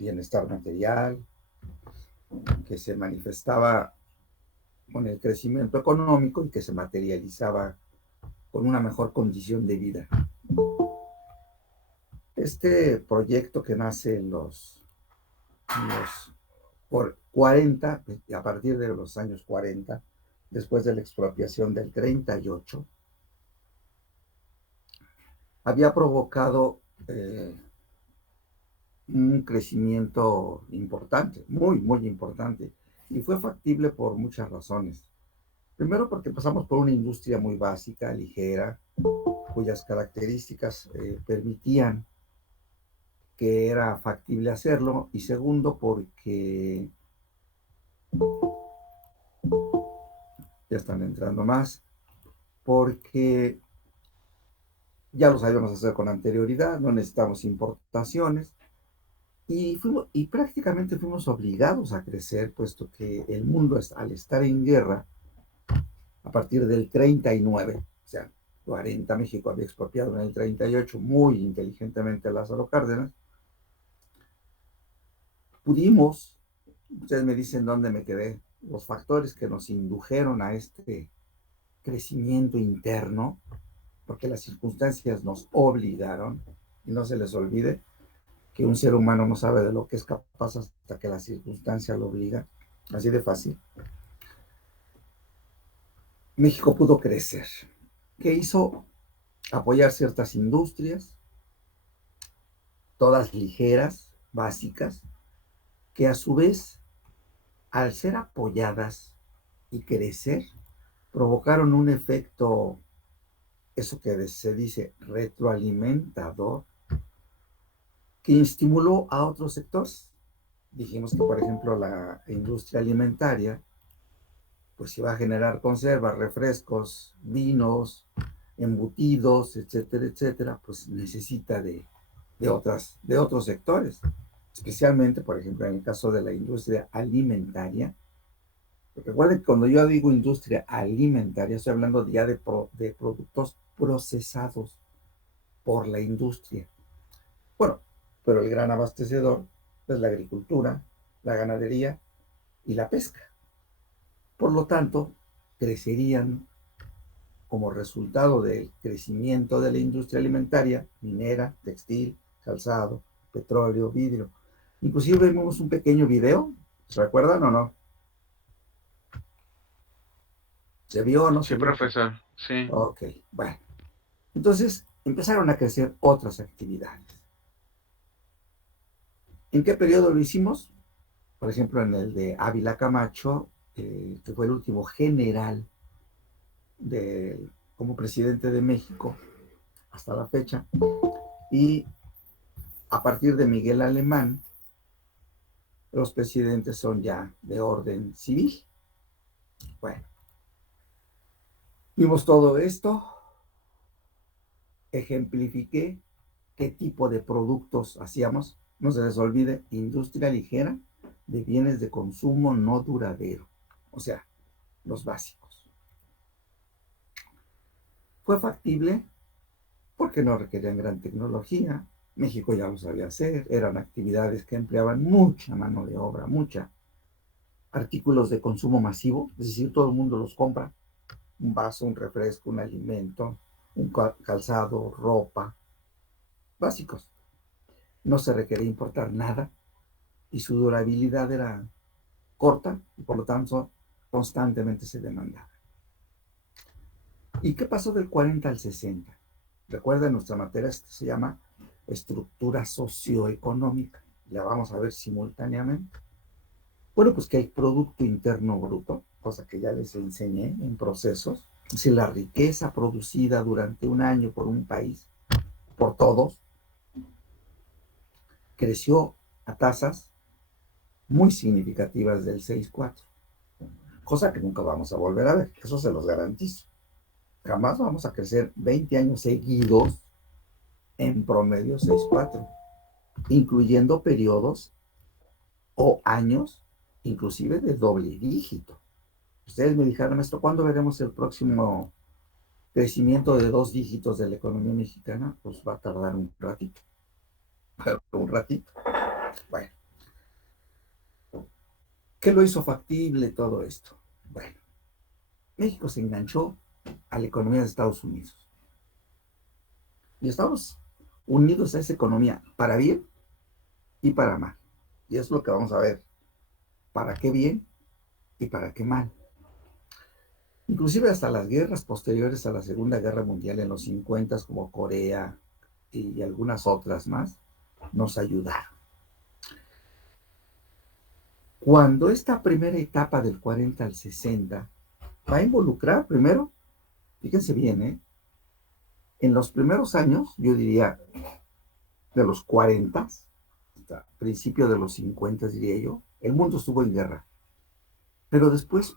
bienestar material, que se manifestaba con el crecimiento económico y que se materializaba con una mejor condición de vida. Este proyecto que nace en los por 40, a partir de los años 40, después de la expropiación del 38, había provocado un crecimiento importante, muy, muy importante, y fue factible por muchas razones. Primero porque pasamos por una industria muy básica, ligera, cuyas características permitían que era factible hacerlo, y segundo porque ya están entrando más, porque ya lo sabíamos hacer con anterioridad, no necesitamos importaciones, y prácticamente fuimos obligados a crecer, puesto que el mundo, al estar en guerra, a partir del 39, o sea, 40, México había expropiado en el 38, muy inteligentemente Lázaro Cárdenas, pudimos, ustedes me dicen dónde me quedé, los factores que nos indujeron a este crecimiento interno, porque las circunstancias nos obligaron, y no se les olvide que un ser humano no sabe de lo que es capaz hasta que la circunstancia lo obliga, así de fácil. México pudo crecer. ¿Qué hizo? Apoyar ciertas industrias, todas ligeras, básicas, que a su vez, al ser apoyadas y crecer, provocaron un efecto, eso que se dice retroalimentador, que estimuló a otros sectores. Dijimos que, por ejemplo, la industria alimentaria, pues iba a generar conservas, refrescos, vinos, embutidos, etcétera, etcétera, pues necesita de otros sectores. Especialmente, por ejemplo, en el caso de la industria alimentaria. Recuerden que cuando yo digo industria alimentaria, estoy hablando ya de productos procesados por la industria. Bueno, pero el gran abastecedor es la agricultura, la ganadería y la pesca. Por lo tanto, crecerían como resultado del crecimiento de la industria alimentaria, minera, textil, calzado, petróleo, vidrio. Inclusive vimos un pequeño video, ¿se recuerdan o no? ¿Se vio o no se Sí, vio? profesor, sí. Ok, bueno. Entonces empezaron a crecer otras actividades. ¿En qué periodo lo hicimos? Por ejemplo, en el de Ávila Camacho, que fue el último general como presidente de México hasta la fecha, y a partir de Miguel Alemán, los presidentes son ya de orden civil. Bueno, vimos todo esto, ejemplifiqué qué tipo de productos hacíamos. No se les olvide, industria ligera de bienes de consumo no duradero, o sea, los básicos. Fue factible porque no requerían gran tecnología. México ya lo sabía hacer, eran actividades que empleaban mucha mano de obra, mucha artículos de consumo masivo, es decir, todo el mundo los compra, un vaso, un refresco, un alimento, un calzado, ropa, básicos. No se requería importar nada y su durabilidad era corta y por lo tanto constantemente se demandaba. ¿Y qué pasó del 40 al 60? Recuerden, nuestra materia se llama estructura socioeconómica. La vamos a ver simultáneamente. Bueno, pues que el Producto Interno Bruto, cosa que ya les enseñé en procesos, si la riqueza producida durante un año por un país, por todos, creció a tasas muy significativas del 6,4, cosa que nunca vamos a volver a ver, eso se los garantizo. Jamás vamos a crecer 20 años seguidos en promedio 6,4, incluyendo periodos o años inclusive de doble dígito. Ustedes me dijeron, maestro, ¿cuándo veremos el próximo crecimiento de 2 dígitos de la economía mexicana? Pues va a tardar un ratito, un ratito. Bueno, ¿Qué lo hizo factible todo esto? Bueno, México se enganchó a la economía de Estados Unidos. Y Estados Unidos a esa economía para bien y para mal. Y es lo que vamos a ver. ¿Para qué bien y para qué mal? Inclusive hasta las guerras posteriores a la Segunda Guerra Mundial en los 50, como Corea y algunas otras más, nos ayudaron. Cuando esta primera etapa del 40 al 60 va a involucrar primero, fíjense bien, en los primeros años, yo diría de los 40, hasta principio de los 50, diría yo, el mundo estuvo en guerra. Pero después,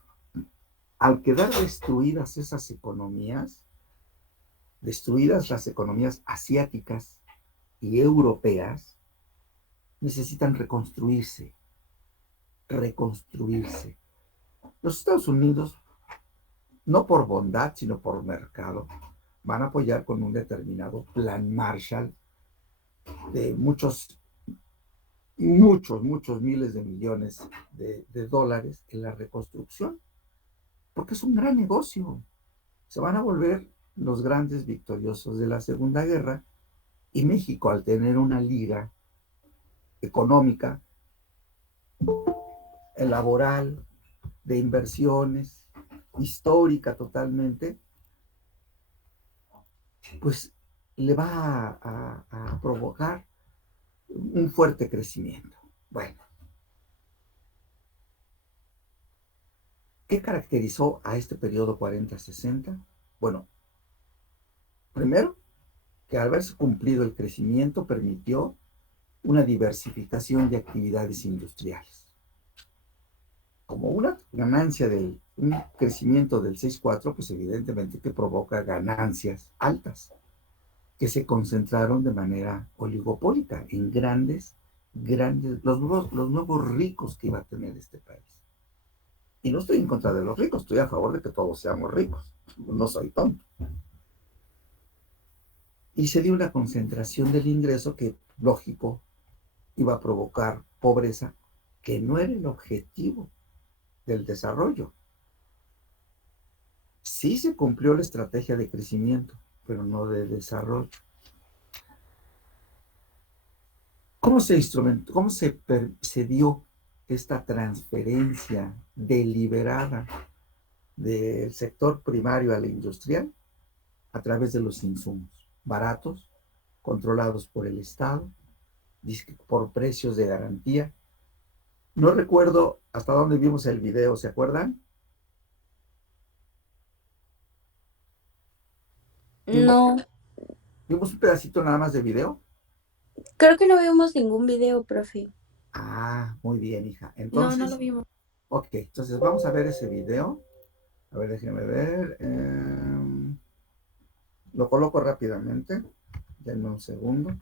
al quedar destruidas esas economías, destruidas las economías asiáticas y europeas, necesitan reconstruirse. Los Estados Unidos, no por bondad, sino por mercado, van a apoyar con un determinado plan Marshall de muchos miles de millones de dólares en la reconstrucción, porque es un gran negocio. Se van a volver los grandes victoriosos de la Segunda Guerra y México, al tener una liga económica, laboral, de inversiones, histórica totalmente, pues le va a provocar un fuerte crecimiento. Bueno, ¿qué caracterizó a este periodo 40-60? Bueno, primero, que al haberse cumplido el crecimiento permitió una diversificación de actividades industriales. Como una ganancia un crecimiento del 6,4, pues evidentemente que provoca ganancias altas, que se concentraron de manera oligopólica en los nuevos ricos que iba a tener este país. Y no estoy en contra de los ricos, estoy a favor de que todos seamos ricos, no soy tonto. Y se dio una concentración del ingreso que, lógico, iba a provocar pobreza, que no era el objetivo del desarrollo. Sí se cumplió la estrategia de crecimiento, pero no de desarrollo. ¿Cómo se dio esta transferencia deliberada del sector primario al industrial? A través de los insumos baratos, controlados por el Estado, por precios de garantía. No recuerdo hasta dónde vimos el video, ¿se acuerdan? Vimos, No, vimos un pedacito nada más de video. creo que no vimos ningún video, profe. Ah, muy bien, hija. No, no lo Entonces, vimos. ok, entonces vamos a ver ese video. A ver, déjenme ver. Lo coloco rápidamente. Denme un segundo.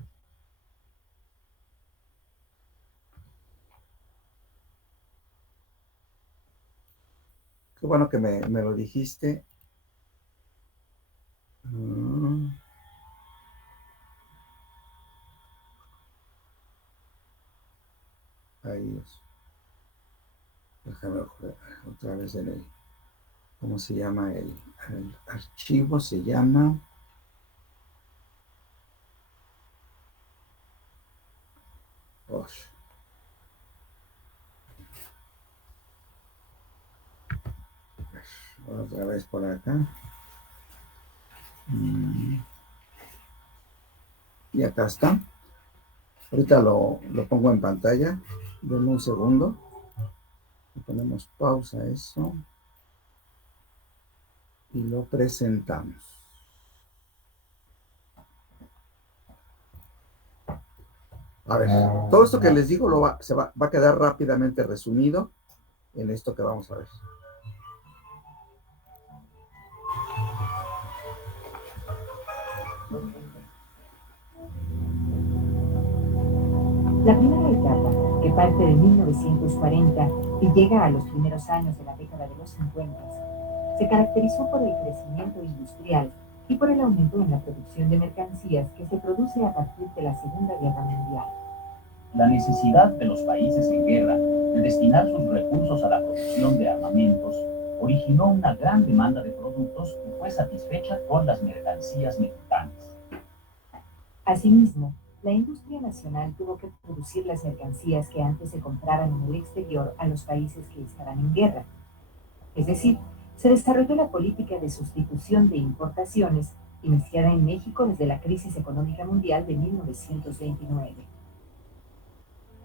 Qué bueno que me lo dijiste. Mm, ahí es. Déjame ver otra vez en el. ¿Cómo se llama el archivo? Se llama. Oh, otra vez por acá. Y acá está. Ahorita lo pongo en pantalla. Denme un segundo. Le ponemos pausa a eso. Y lo presentamos. A ver, todo esto que les digo va a quedar rápidamente resumido en esto que vamos a ver. La primera etapa, que parte de 1940 y llega a los primeros años de la década de los 50, se caracterizó por el crecimiento industrial y por el aumento en la producción de mercancías que se produce a partir de la Segunda Guerra Mundial. La necesidad de los países en guerra Al destinar sus recursos a la producción de armamentos, originó una gran demanda de productos que fue satisfecha con las mercancías mexicanas. Asimismo, la industria nacional tuvo que producir las mercancías que antes se compraban en el exterior a los países que estaban en guerra. Es decir, se desarrolló la política de sustitución de importaciones iniciada en México desde la crisis económica mundial de 1929.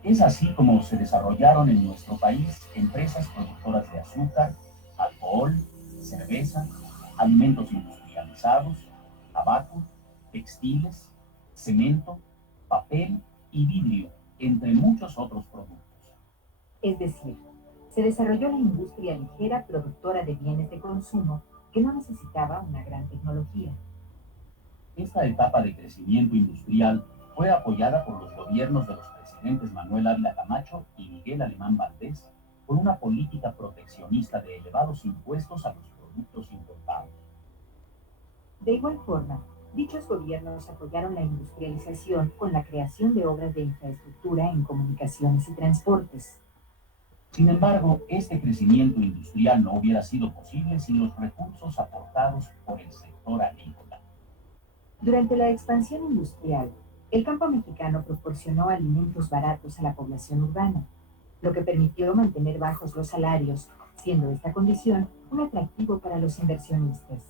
Es así como se desarrollaron en nuestro país empresas productoras de azúcar, alcohol, cerveza, alimentos industrializados, tabaco, textiles, cemento, papel y vidrio, entre muchos otros productos. Es decir, se desarrolló la industria ligera productora de bienes de consumo que no necesitaba una gran tecnología. Esta etapa de crecimiento industrial fue apoyada por los gobiernos de los presidentes Manuel Ávila Camacho y Miguel Alemán Valdés con una política proteccionista de elevados impuestos a los productos importados. De igual forma, dichos gobiernos apoyaron la industrialización con la creación de obras de infraestructura en comunicaciones y transportes. Sin embargo, este crecimiento industrial no hubiera sido posible sin los recursos aportados por el sector agrícola. Durante la expansión industrial, el campo mexicano proporcionó alimentos baratos a la población urbana, lo que permitió mantener bajos los salarios, siendo esta condición un atractivo para los inversionistas.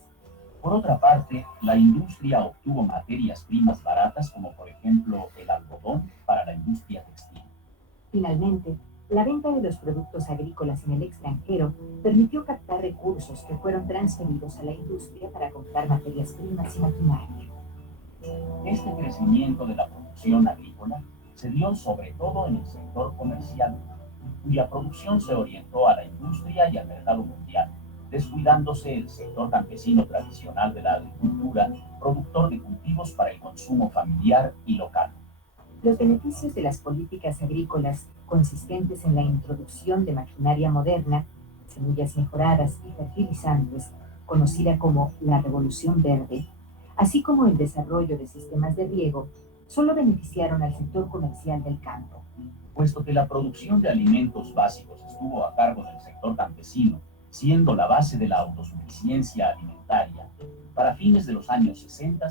Por otra parte, la industria obtuvo materias primas baratas como por ejemplo el algodón para la industria textil. Finalmente, la venta de los productos agrícolas en el extranjero permitió captar recursos que fueron transferidos a la industria para comprar materias primas y maquinaria. Este crecimiento de la producción agrícola se dio sobre todo en el sector comercial, cuya producción se orientó a la industria y al mercado mundial, descuidándose el sector campesino tradicional de la agricultura, productor de cultivos para el consumo familiar y local. Los beneficios de las políticas agrícolas, consistentes en la introducción de maquinaria moderna, semillas mejoradas y fertilizantes, conocida como la Revolución Verde, así como el desarrollo de sistemas de riego, solo beneficiaron al sector comercial del campo. Puesto que la producción de alimentos básicos estuvo a cargo del sector campesino, siendo la base de la autosuficiencia alimentaria, para fines de los años 60,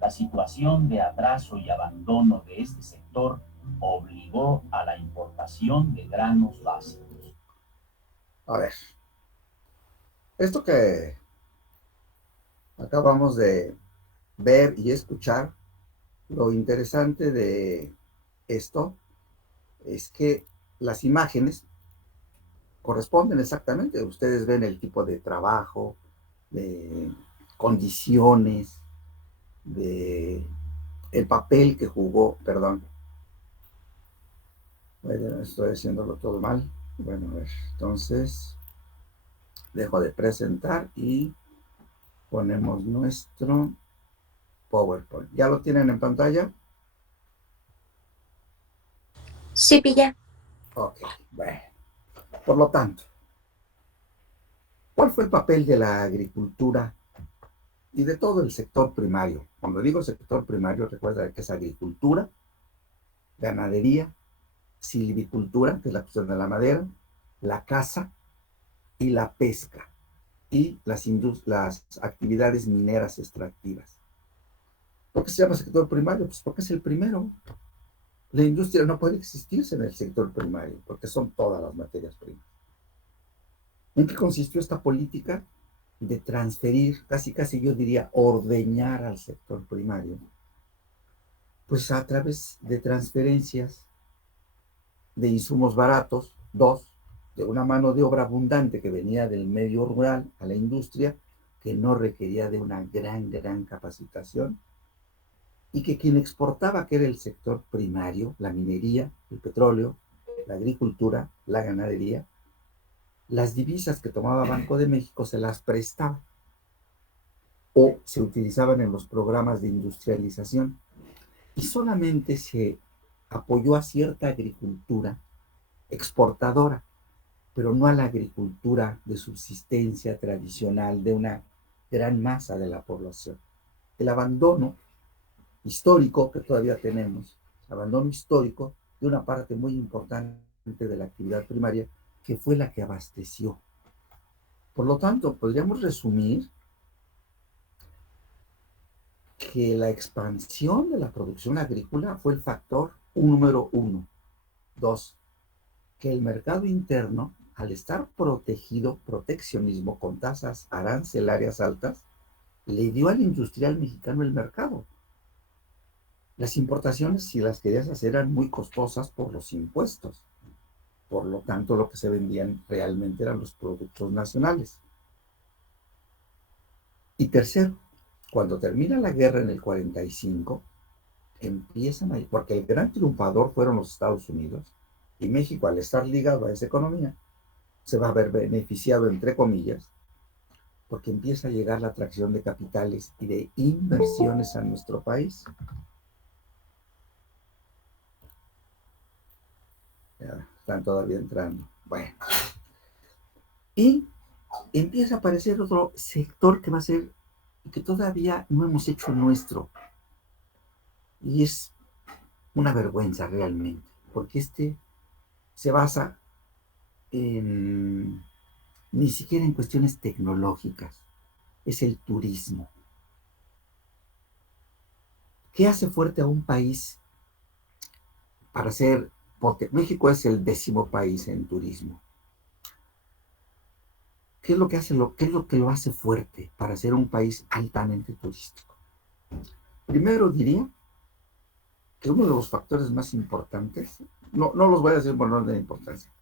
la situación de atraso y abandono de este sector obligó a la importación de granos básicos. A ver, esto que acabamos de ver y escuchar, lo interesante de esto es que las imágenes corresponden exactamente. Ustedes ven el tipo de trabajo, de condiciones, de el papel que jugó, perdón. Bueno, estoy haciéndolo todo mal. Bueno, a ver, entonces dejo de presentar y ponemos nuestro PowerPoint. ¿Ya lo tienen en pantalla? Sí, pilla. Ok, bueno. Por lo tanto, ¿cuál fue el papel de la agricultura y de todo el sector primario? Cuando digo sector primario, recuerda que es agricultura, ganadería, silvicultura, que es la cuestión de la madera, la caza y la pesca y las actividades mineras extractivas. ¿Por qué se llama sector primario? Pues porque es el primero. La industria no puede existirse en el sector primario porque son todas las materias primas. ¿En qué consistió esta política? De transferir, casi casi yo diría, ordeñar al sector primario, pues a través de transferencias de insumos baratos, dos, de una mano de obra abundante que venía del medio rural a la industria, que no requería de una gran capacitación, y que quien exportaba, que era el sector primario, la minería, el petróleo, la agricultura, la ganadería, las divisas que tomaba Banco de México se las prestaba o se utilizaban en los programas de industrialización y solamente se apoyó a cierta agricultura exportadora, pero no a la agricultura de subsistencia tradicional de una gran masa de la población. El abandono histórico que todavía tenemos, abandono histórico de una parte muy importante de la actividad primaria, que fue la que abasteció. Por lo tanto, podríamos resumir que la expansión de la producción agrícola fue el factor número uno. Dos, que el mercado interno, al estar protegido, proteccionismo con tasas arancelarias altas, le dio al industrial mexicano el mercado. Las importaciones, si las querías hacer, eran muy costosas por los impuestos. Por lo tanto, lo que se vendían realmente eran los productos nacionales. Y tercero, cuando termina la guerra en el 45, empiezan a... Porque el gran triunfador fueron los Estados Unidos, y México, al estar ligado a esa economía, se va a ver beneficiado, entre comillas, porque empieza a llegar la atracción de capitales y de inversiones a nuestro país. Ya, están todavía entrando. Bueno. Y empieza a aparecer otro sector que va a ser, que todavía no hemos hecho nuestro. Y es una vergüenza realmente, porque se basa en, ni siquiera en cuestiones tecnológicas, es el turismo. ¿Qué hace fuerte a un país para ser, porque México es el 10º país en turismo? ¿Qué es lo que qué es lo que lo hace fuerte para ser un país altamente turístico? Primero diría que uno de los factores más importantes, no los voy a decir por orden de importancia,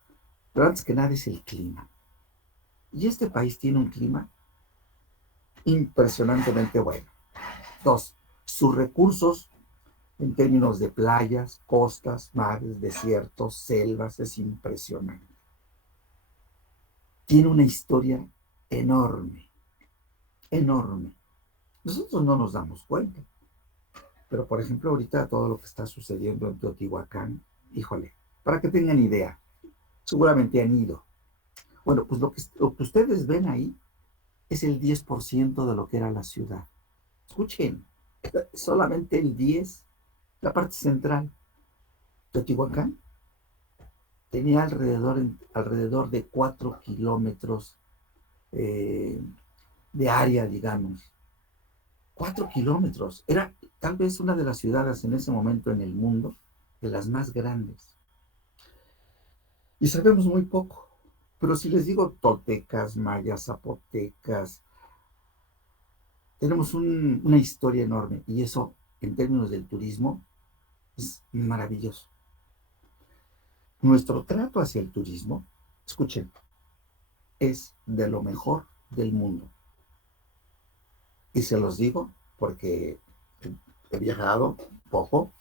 pero antes que nada es el clima. Y este país tiene un clima impresionantemente bueno. Dos, sus recursos en términos de playas, costas, mares, desiertos, selvas, es impresionante. Tiene una historia enorme, enorme. Nosotros no nos damos cuenta. Pero, por ejemplo, ahorita todo lo que está sucediendo en Teotihuacán, híjole, para que tengan idea, seguramente han ido. Bueno, pues lo que ustedes ven ahí es el 10% de lo que era la ciudad. Escuchen, solamente el 10, la parte central. Teotihuacán tenía alrededor de 4 kilómetros de área, digamos. 4 kilómetros. Era tal vez una de las ciudades en ese momento en el mundo de las más grandes. Y sabemos muy poco. Pero si les digo toltecas, mayas, zapotecas, tenemos una historia enorme. Y eso, en términos del turismo, es maravilloso. Nuestro trato hacia el turismo, escuchen, es de lo mejor del mundo. Y se los digo porque he viajado poco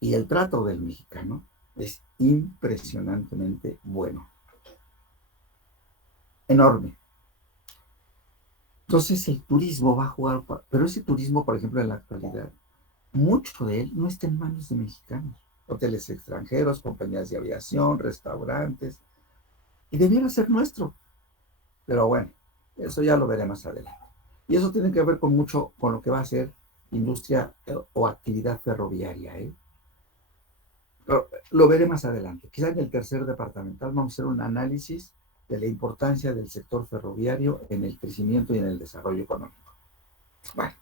y el trato del mexicano es impresionantemente bueno. Enorme. Entonces el turismo va a jugar, pero ese turismo, por ejemplo, en la actualidad, mucho de él no está en manos de mexicanos. Hoteles extranjeros, compañías de aviación, restaurantes, y debiera ser nuestro. Pero bueno, eso ya lo veré más adelante. Y eso tiene que ver con mucho con lo que va a ser industria o actividad ferroviaria. Pero lo veré más adelante. Quizá en el tercer departamental vamos a hacer un análisis de la importancia del sector ferroviario en el crecimiento y en el desarrollo económico. Bueno,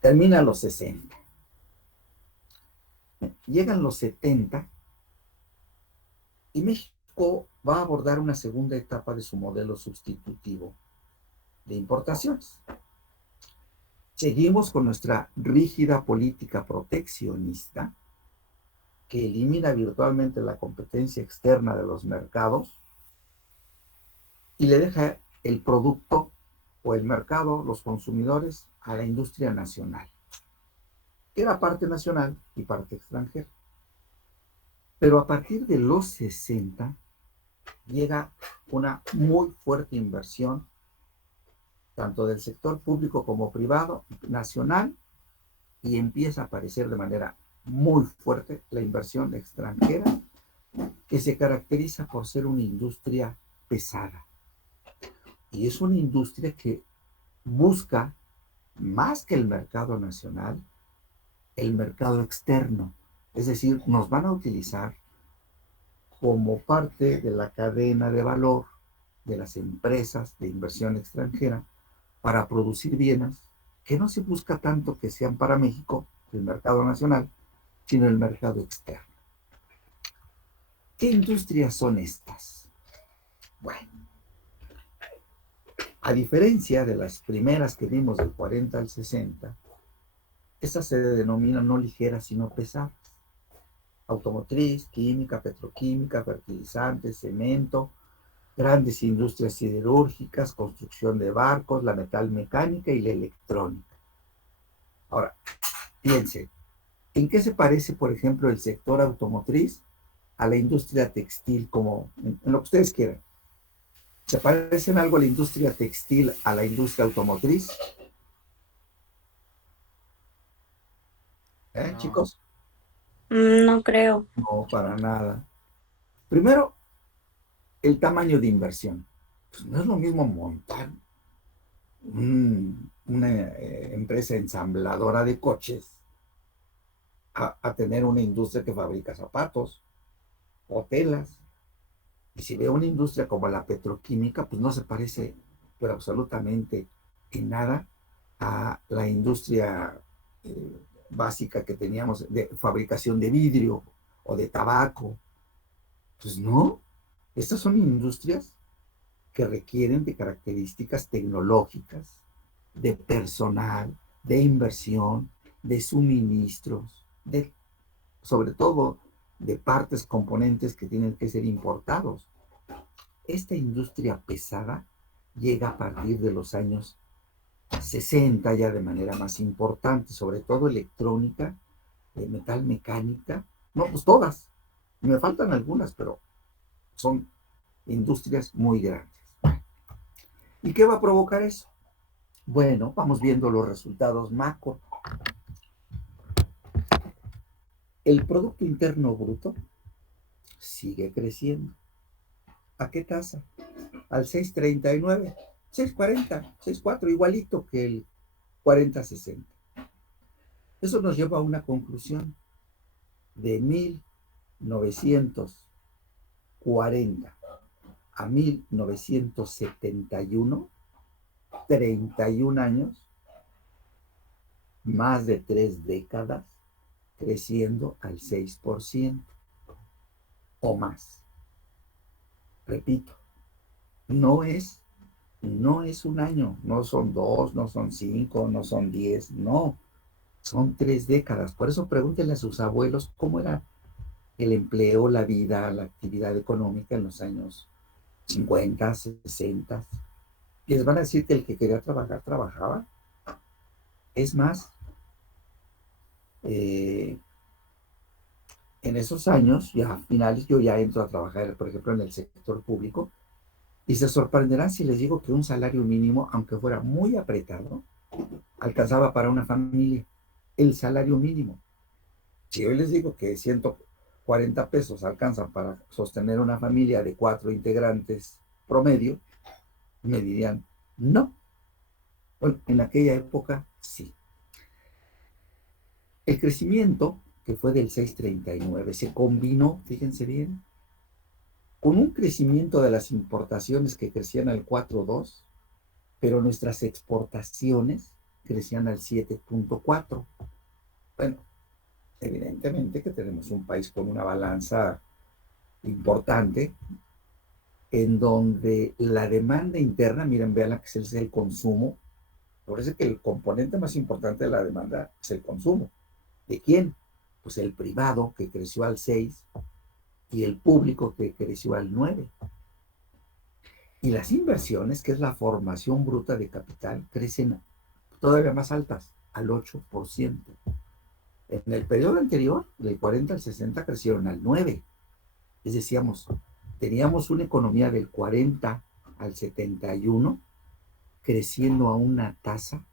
termina los 60. Llegan los 70 y México va a abordar una segunda etapa de su modelo sustitutivo de importaciones. Seguimos con nuestra rígida política proteccionista que elimina virtualmente la competencia externa de los mercados y le deja el producto o el mercado, los consumidores, a la industria nacional, que era parte nacional y parte extranjera. Pero a partir de los 60 llega una muy fuerte inversión, tanto del sector público como privado, nacional, y empieza a aparecer de manera muy fuerte la inversión extranjera, que se caracteriza por ser una industria pesada. Y es una industria que busca, más que el mercado nacional, el mercado externo. Es decir, nos van a utilizar como parte de la cadena de valor de las empresas de inversión extranjera para producir bienes que no se busca tanto que sean para México, el mercado nacional, sino el mercado externo. ¿Qué industrias son estas? Bueno, a diferencia de las primeras que vimos del 40 al 60, estas se denominan no ligeras sino pesadas. Automotriz, química, petroquímica, fertilizantes, cemento, grandes industrias siderúrgicas, construcción de barcos, la metalmecánica y la electrónica. Ahora, piensen, ¿en qué se parece, por ejemplo, el sector automotriz a la industria textil, como en lo que ustedes quieran? ¿Se parece en algo la industria textil a la industria automotriz? No, Chicos? No creo. No, para nada. Primero, el tamaño de inversión. Pues no es lo mismo montar una empresa ensambladora de coches a tener una industria que fabrica zapatos o telas. Y si veo una industria como la petroquímica, pues no se parece, pero absolutamente en nada a la industria básica que teníamos de fabricación de vidrio o de tabaco. Pues no, estas son industrias que requieren de características tecnológicas, de personal, de inversión, de suministros, de, sobre todo de partes, componentes que tienen que ser importados. Esta industria pesada llega a partir de los años 60 ya de manera más importante, sobre todo electrónica, metal mecánica, no, pues todas. Me faltan algunas, pero son industrias muy grandes. ¿Y qué va a provocar eso? Bueno, vamos viendo los resultados macro. El Producto Interno Bruto sigue creciendo. ¿A qué tasa? Al 6,39, 6,40, 6,4, igualito que el 40-60. Eso nos lleva a una conclusión. De 1940 a 1971, 31 años, más de 3 décadas, creciendo al 6% o más. Repito, no es un año, no son 2, no son 5, no son 10, no, son 3 décadas. Por eso pregúntenle a sus abuelos cómo era el empleo, la vida, la actividad económica en los años 50, 60. Les van a decir que el que quería trabajar, trabajaba. Es más, en esos años, ya a finales, yo ya entro a trabajar, por ejemplo, en el sector público, y se sorprenderán si les digo que un salario mínimo, aunque fuera muy apretado, alcanzaba para una familia. El salario mínimo. Si hoy les digo que 140 pesos alcanzan para sostener una familia de 4 integrantes promedio, me dirían, no. Bueno, en aquella época, sí. El crecimiento, que fue del 6,39, se combinó, fíjense bien, con un crecimiento de las importaciones que crecían al 4,2, pero nuestras exportaciones crecían al 7,4. Bueno, evidentemente que tenemos un país con una balanza importante en donde la demanda interna, miren, vean la que es el consumo, parece que el componente más importante de la demanda es el consumo. ¿De quién? Pues el privado, que creció al 6, y el público, que creció al 9. Y las inversiones, que es la formación bruta de capital, crecen todavía más altas, al 8%. En el periodo anterior, del 40 al 60, crecieron al 9. Es decir, teníamos una economía del 40 al 71 creciendo a una tasa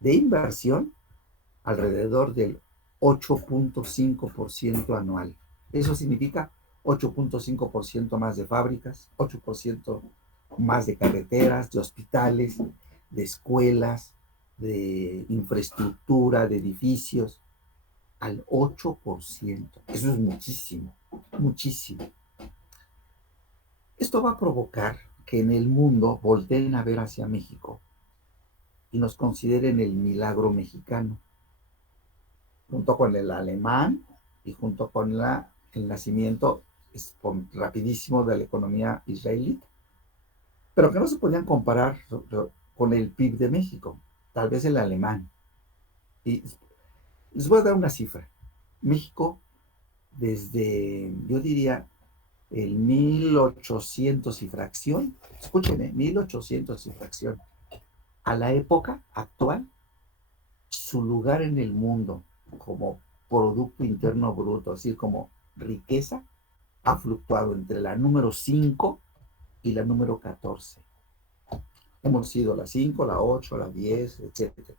de inversión alrededor del 8,5% anual. Eso significa 8,5% más de fábricas, 8% más de carreteras, de hospitales, de escuelas, de infraestructura, de edificios. al 8%. Eso es muchísimo, muchísimo. Esto va a provocar que en el mundo volteen a ver hacia México y nos consideren el milagro mexicano, junto con el alemán y junto con el nacimiento rapidísimo de la economía israelí, pero que no se podían comparar con el PIB de México, tal vez el alemán. Y les voy a dar una cifra. México, desde, yo diría, el 1800 y fracción, escúchenme, 1800 y fracción, a la época actual, su lugar en el mundo como Producto Interno Bruto, es decir, como riqueza, ha fluctuado entre la número 5 y la número 14. Hemos sido la 5, la 8, la 10, etcétera.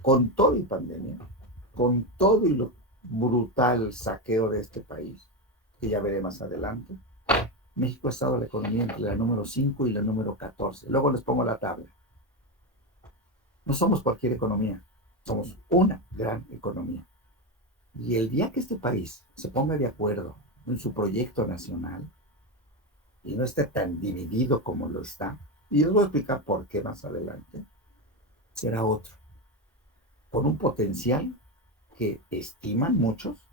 Con todo y pandemia, con todo y lo brutal saqueo de este país, que ya veré más adelante, México ha estado en la economía entre la número 5 y la número 14. Luego les pongo la tabla. No somos cualquier economía, somos una gran economía. Y el día que este país se ponga de acuerdo en su proyecto nacional y no esté tan dividido como lo está, y les voy a explicar por qué más adelante, será otro, con un potencial que estiman muchos,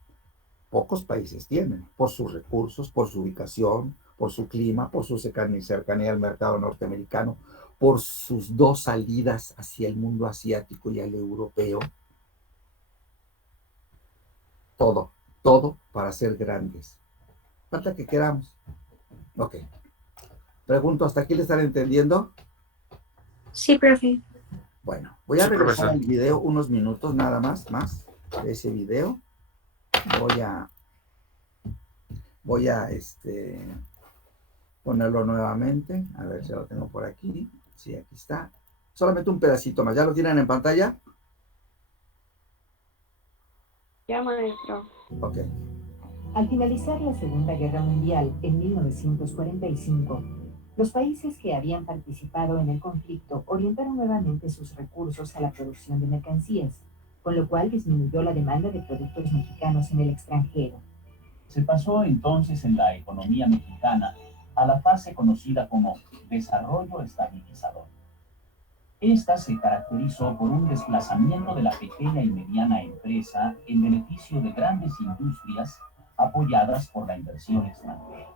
pocos países tienen, por sus recursos, por su ubicación, por su clima, por su cercanía al mercado norteamericano, por sus dos salidas hacia el mundo asiático y al europeo. Todo, todo para ser grandes. Falta que queramos. Ok. Pregunto, ¿hasta aquí le están entendiendo? Sí, profe. Bueno, voy a regresar al video unos minutos nada más de ese video. Voy a ponerlo nuevamente. A ver si lo tengo por aquí. Sí, aquí está. Solamente un pedacito más. ¿Ya lo tienen en pantalla? Ya, maestro. Ok. Al finalizar la Segunda Guerra Mundial en 1945, los países que habían participado en el conflicto orientaron nuevamente sus recursos a la producción de mercancías, con lo cual disminuyó la demanda de productos mexicanos en el extranjero. Se pasó entonces en la economía mexicana a la fase conocida como desarrollo estabilizador. Esta se caracterizó por un desplazamiento de la pequeña y mediana empresa en beneficio de grandes industrias apoyadas por la inversión extranjera.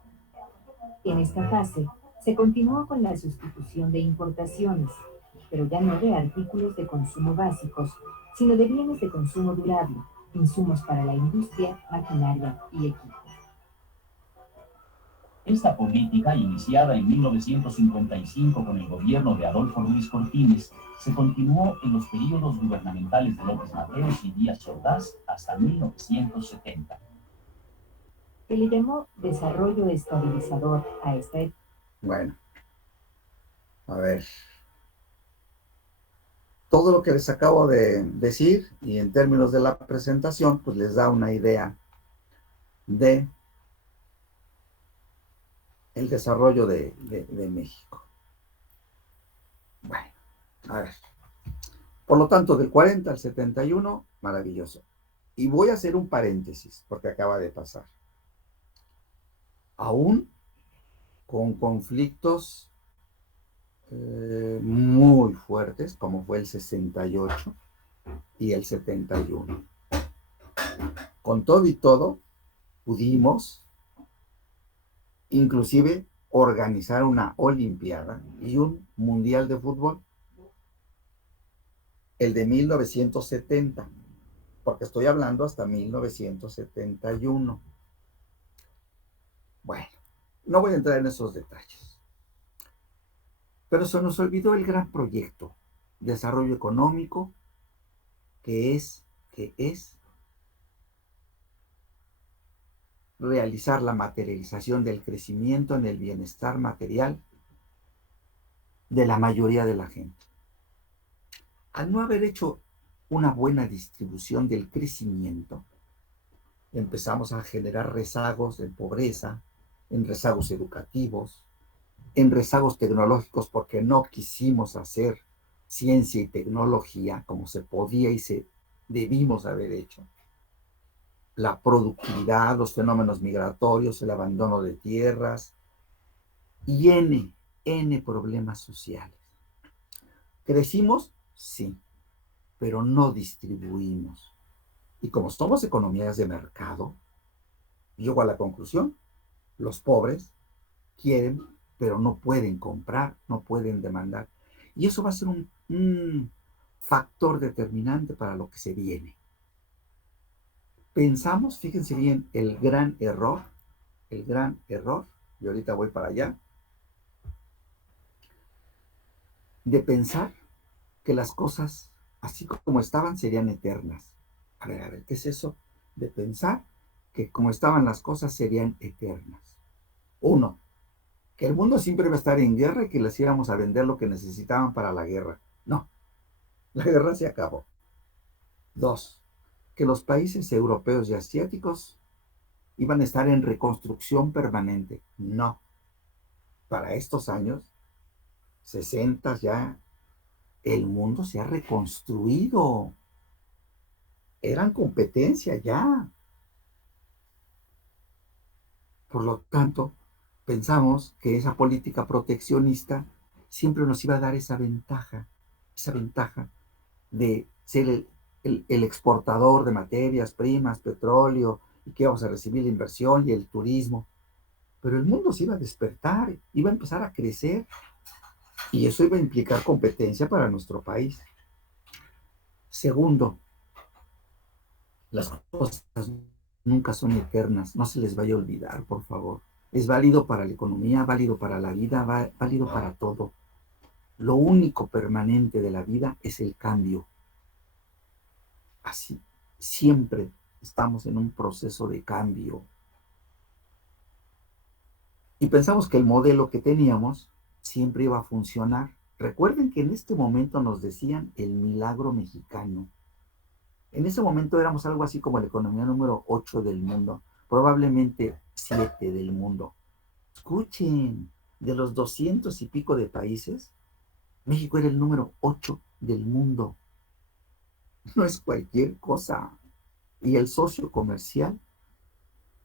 En esta fase, se continuó con la sustitución de importaciones, pero ya no de artículos de consumo básicos, sino de bienes de consumo durable, insumos para la industria, maquinaria y equipos. Esta política, iniciada en 1955 con el gobierno de Adolfo Ruiz Cortines, se continuó en los periodos gubernamentales de López Mateos y Díaz Ordaz hasta 1970. Se le llamó desarrollo estabilizador a esta época. Bueno, a ver. Todo lo que les acabo de decir y en términos de la presentación, pues les da una idea de el desarrollo de México. Bueno, a ver. Por lo tanto, del 40 al 71, maravilloso. Y voy a hacer un paréntesis, porque acaba de pasar. Aún con conflictos muy fuertes, como fue el 68 y el 71. Con todo y todo, pudimos inclusive organizar una olimpiada y un mundial de fútbol, el de 1970, porque estoy hablando hasta 1971. Bueno, no voy a entrar en esos detalles, pero se nos olvidó el gran proyecto, desarrollo económico, que es realizar la materialización del crecimiento en el bienestar material de la mayoría de la gente. Al no haber hecho una buena distribución del crecimiento, empezamos a generar rezagos en pobreza, en rezagos educativos, en rezagos tecnológicos, porque no quisimos hacer ciencia y tecnología como se podía y se debimos haber hecho. la productividad, los fenómenos migratorios, el abandono de tierras y N problemas sociales. ¿Crecimos? Sí, pero no distribuimos. Y como somos economías de mercado, llego a la conclusión, los pobres quieren, pero no pueden comprar, no pueden demandar. Y eso va a ser un factor determinante para lo que se viene. Pensamos, fíjense bien, el gran error, y ahorita voy para allá, de pensar que las cosas, así como estaban, serían eternas. A ver, ¿qué es eso? De pensar que como estaban las cosas serían eternas. Uno, que el mundo siempre iba a estar en guerra y que les íbamos a vender lo que necesitaban para la guerra. No, la guerra se acabó. Dos, que los países europeos y asiáticos iban a estar en reconstrucción permanente. No, para estos años, 60 ya, el mundo se ha reconstruido. Eran competencia ya. Por lo tanto, pensamos que esa política proteccionista siempre nos iba a dar esa ventaja de ser el exportador de materias primas, petróleo, y que íbamos a recibir la inversión y el turismo. Pero el mundo se iba a despertar, iba a empezar a crecer, y eso iba a implicar competencia para nuestro país. Segundo, las cosas nunca son eternas, no se les vaya a olvidar, por favor. Es válido para la economía, válido para la vida, válido para todo. Lo único permanente de la vida es el cambio. Así, siempre estamos en un proceso de cambio. Y pensamos que el modelo que teníamos siempre iba a funcionar. Recuerden que en este momento nos decían el milagro mexicano. En ese momento éramos algo así como la economía número 8 del mundo, probablemente 7 del mundo. Escuchen, de los 200 y pico de países, México era el número 8 del mundo. No es cualquier cosa. Y el socio comercial,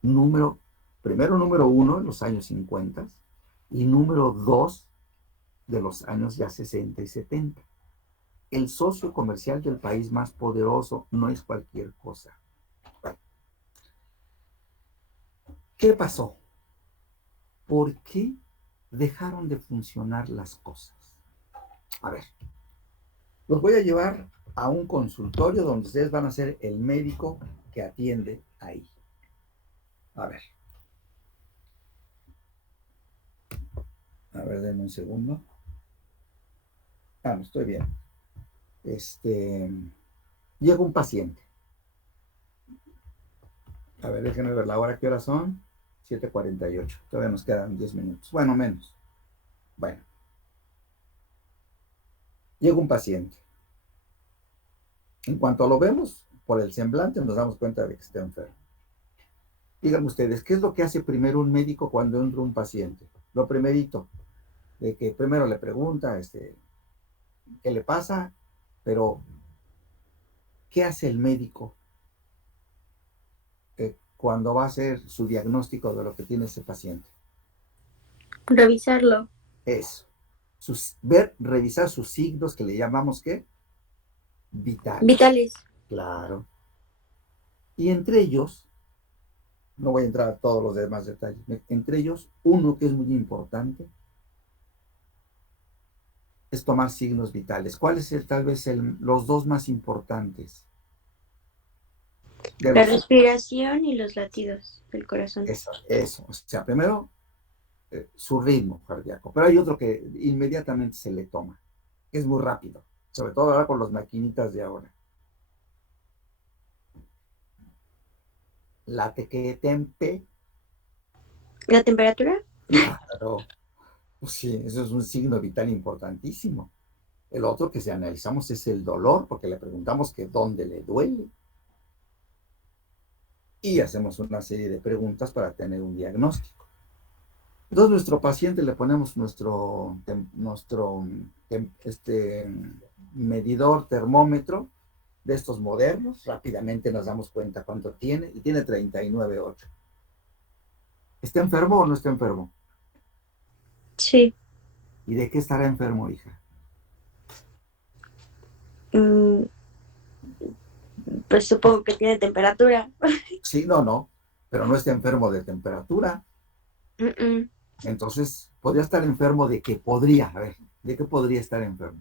primero número 1 en los años 50 y número 2 de los años ya 60 y 70. El socio comercial del país más poderoso no es cualquier cosa. ¿Qué pasó? ¿Por qué dejaron de funcionar las cosas? A ver, los voy a llevar a un consultorio donde ustedes van a ser el médico que atiende ahí. A ver, denme un segundo. No, estoy bien. Llega un paciente. A ver, déjenme ver la hora. ¿Qué horas son? 7:48. Todavía nos quedan 10 minutos. Bueno, menos. Bueno. Llega un paciente. En cuanto lo vemos, por el semblante nos damos cuenta de que está enfermo. Díganme ustedes, ¿qué es lo que hace primero un médico cuando entra un paciente? Lo primerito, de que primero le pregunta, ¿qué le pasa? Pero, ¿qué hace el médico cuando va a hacer su diagnóstico de lo que tiene ese paciente? Revisarlo. Eso. Revisar sus signos que le llamamos, ¿qué? Vitales. Vitales. Claro. Y entre ellos, no voy a entrar a todos los demás detalles, entre ellos, uno que es muy importante es tomar signos vitales. ¿Cuáles son tal vez los dos más importantes? La respiración y los latidos del corazón. Eso. O sea, primero, su ritmo cardíaco. Pero hay otro que inmediatamente se le toma, que es muy rápido, sobre todo ahora con las maquinitas de ahora. La tempe. ¿La temperatura? Claro. Pues sí, eso es un signo vital importantísimo. El otro que si analizamos es el dolor, porque le preguntamos que dónde le duele. Y hacemos una serie de preguntas para tener un diagnóstico. Entonces, nuestro paciente le ponemos nuestro medidor termómetro de estos modernos, rápidamente nos damos cuenta cuánto tiene, y tiene 39,8. ¿Está enfermo o no está enfermo? Sí. ¿Y de qué estará enfermo, hija? Mm, pues supongo que tiene temperatura. Sí, no, pero no está enfermo de temperatura. Mm-mm. Entonces, podría estar enfermo de qué podría, a ver, ¿de qué podría estar enfermo?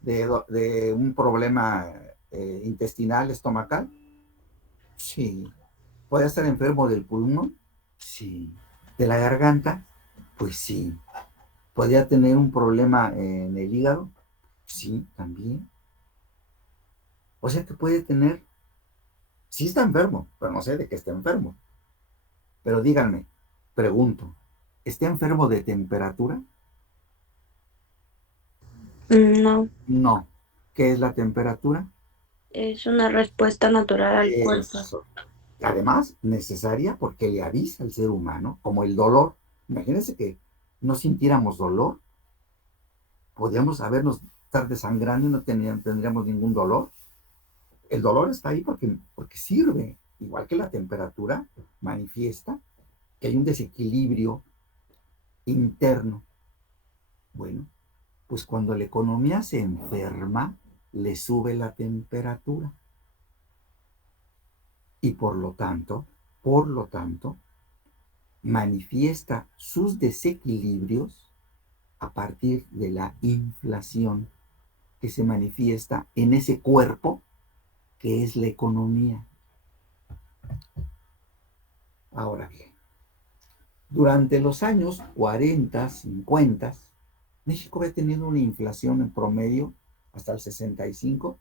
¿De un problema intestinal, estomacal? Sí. ¿Podría estar enfermo del pulmón? Sí. ¿De la garganta? Pues sí. ¿Podría tener un problema en el hígado? Sí, también. O sea que puede tener, sí está enfermo, pero no sé de qué está enfermo. Pero díganme, pregunto, ¿está enfermo de temperatura? No, No. ¿Qué es la temperatura? es una respuesta natural al cuerpo. Eso. Además, necesaria porque le avisa al ser humano, como el dolor. Imagínense que no sintiéramos dolor, podríamos habernos estar desangrando y no tendríamos ningún dolor. El dolor está ahí porque sirve, igual que la temperatura, manifiesta que hay un desequilibrio interno. Bueno, pues cuando la economía se enferma, le sube la temperatura y por lo tanto, manifiesta sus desequilibrios a partir de la inflación que se manifiesta en ese cuerpo que es la economía. Ahora bien, durante los años 40, 50, México había tenido una inflación en promedio hasta el 65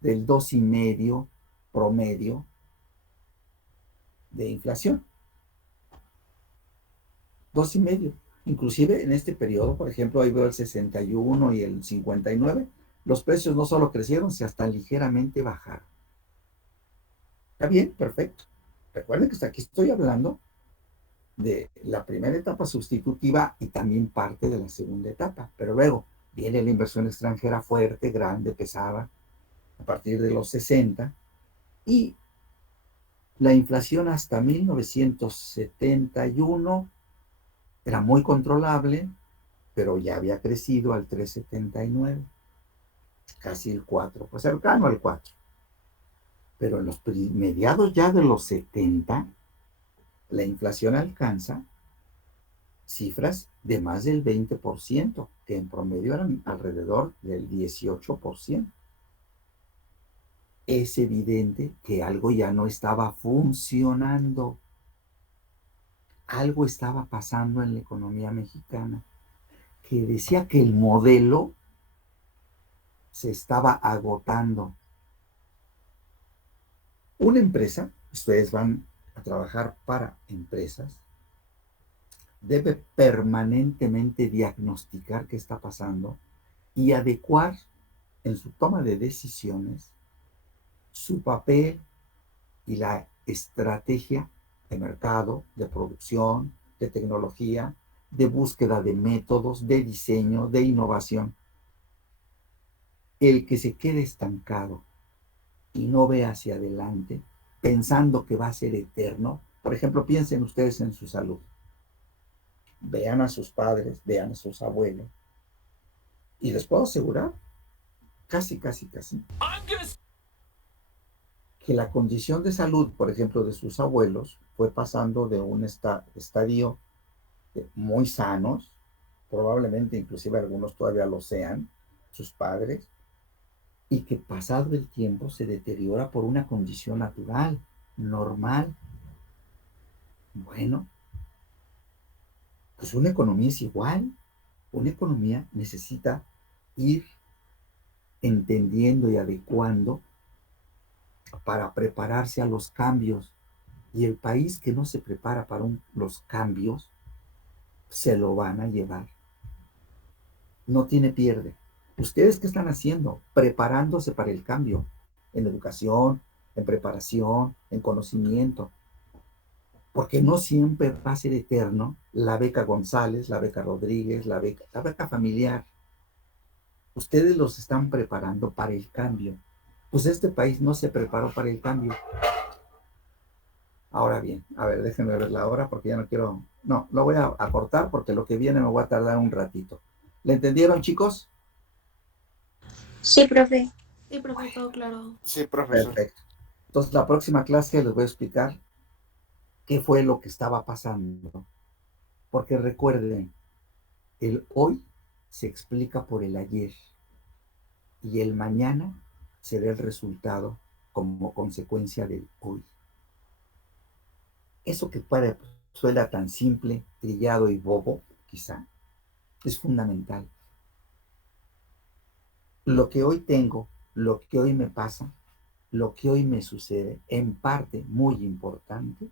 del 2,5 promedio de inflación. 2,5. Inclusive en este periodo, por ejemplo, ahí veo el 61 y el 59, los precios no solo crecieron, sino hasta ligeramente bajaron. Está bien, perfecto. Recuerden que hasta aquí estoy hablando de la primera etapa sustitutiva y también parte de la segunda etapa, pero luego viene la inversión extranjera fuerte, grande, pesada, a partir de los 60, y la inflación hasta 1971 era muy controlable, pero ya había crecido al 3,79, casi el 4, pues cercano al 4. Pero en los mediados ya de los 70, la inflación alcanza cifras de más del 20%, que en promedio eran alrededor del 18%. Es evidente que algo ya no estaba funcionando. Algo estaba pasando en la economía mexicana, que decía que el modelo se estaba agotando. Una empresa, ustedes van a trabajar para empresas, debe permanentemente diagnosticar qué está pasando y adecuar en su toma de decisiones su papel y la estrategia de mercado, de producción, de tecnología, de búsqueda de métodos, de diseño, de innovación. El que se quede estancado y no ve hacia adelante, pensando que va a ser eterno, por ejemplo, piensen ustedes en su salud. Vean a sus padres, vean a sus abuelos, y les puedo asegurar, casi, que la condición de salud, por ejemplo, de sus abuelos, fue pasando de un estadio muy sanos, probablemente inclusive algunos todavía lo sean, sus padres, y que pasado el tiempo se deteriora por una condición natural, normal. Bueno, pues una economía es igual. Una economía necesita ir entendiendo y adecuando para prepararse a los cambios. Y el país que no se prepara para los cambios, se lo van a llevar. No tiene pierde. ¿Ustedes qué están haciendo? Preparándose para el cambio. En educación, en preparación, en conocimiento. Porque no siempre va a ser eterno la beca González, la beca Rodríguez, la beca familiar. Ustedes los están preparando para el cambio. pues este país no se preparó para el cambio. Ahora bien, a ver, déjenme ver la hora porque ya no quiero, no, lo voy a cortar porque lo que viene me voy a tardar un ratito. ¿Le entendieron, chicos? Sí, profe. Sí, profe, todo claro. Sí, profesor. Perfecto. Entonces, la próxima clase les voy a explicar qué fue lo que estaba pasando. Porque recuerden, el hoy se explica por el ayer y el mañana será el resultado como consecuencia del hoy. Eso que suena tan simple, trillado y bobo, quizá, es fundamental. Lo que hoy tengo, lo que hoy me pasa, lo que hoy me sucede, en parte muy importante,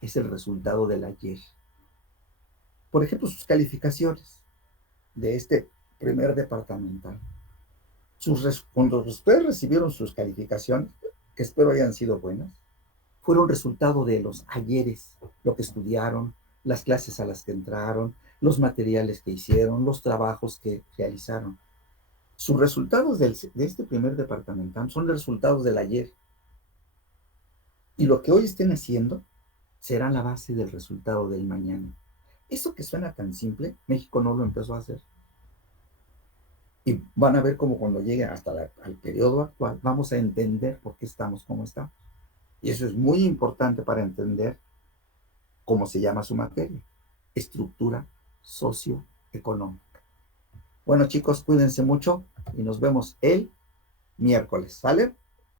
es el resultado del ayer. Por ejemplo, sus calificaciones de este primer departamental. Cuando ustedes recibieron sus calificaciones, que espero hayan sido buenas, fueron resultado de los ayeres, lo que estudiaron, las clases a las que entraron, los materiales que hicieron, los trabajos que realizaron. Sus resultados de este primer departamental son resultados del ayer. Y lo que hoy estén haciendo será la base del resultado del mañana. Eso que suena tan simple, México no lo empezó a hacer. Y van a ver cómo cuando llegue hasta al periodo actual, vamos a entender por qué estamos como estamos. Y eso es muy importante para entender cómo se llama su materia, estructura socioeconómica. Bueno, chicos, cuídense mucho y nos vemos el miércoles, ¿sale?